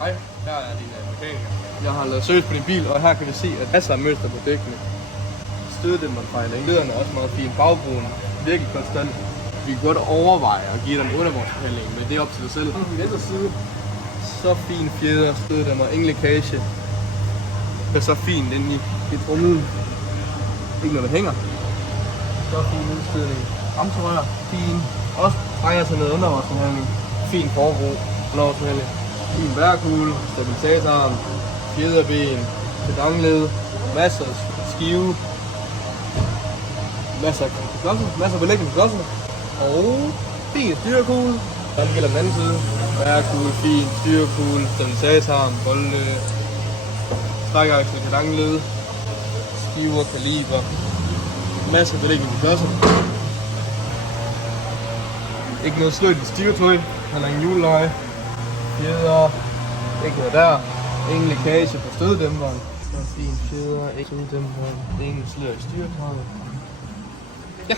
Hej, her er din mekaniker. Jeg har lavet service på din bil, og her kan vi se, at masser af mønster på dækkene. Støddæmperfejling. Lederne er også meget fine. Bagbroen virkelig konstant. Vi kan godt overveje at give dig en undervognsbehandling, men det er op til dig selv. På den anden side, så fin fjeder, støddæmper, ingen lækage. Det er så fint inde i trummen. Ikke noget, der hænger. Så fin udstødning. Bremserør, fin. Også trænger sig ned undervognsbehandling. Fin forbro, undervognsbehandling. Fin bærekugle, stabilisatorarm, fjederben, pedangled, masser af skive, masser af klodser, masser af belægning på klodserne, og fin styrekugle. Der gælder den anden side. Bærekugle, fin styrekugle, stabilisatorarm, bolde, strækaksel, pedangled, skiver, kaliber, masser af belægning på klodserne. Ikke noget sløjt i styretøj, heller ingen hjulleje. Fjeder, ikke noget der, ingen lækage på støddæmperen. Så fin fjeder, ikke støddæmperen, ingen slør i styretøjet. Ja.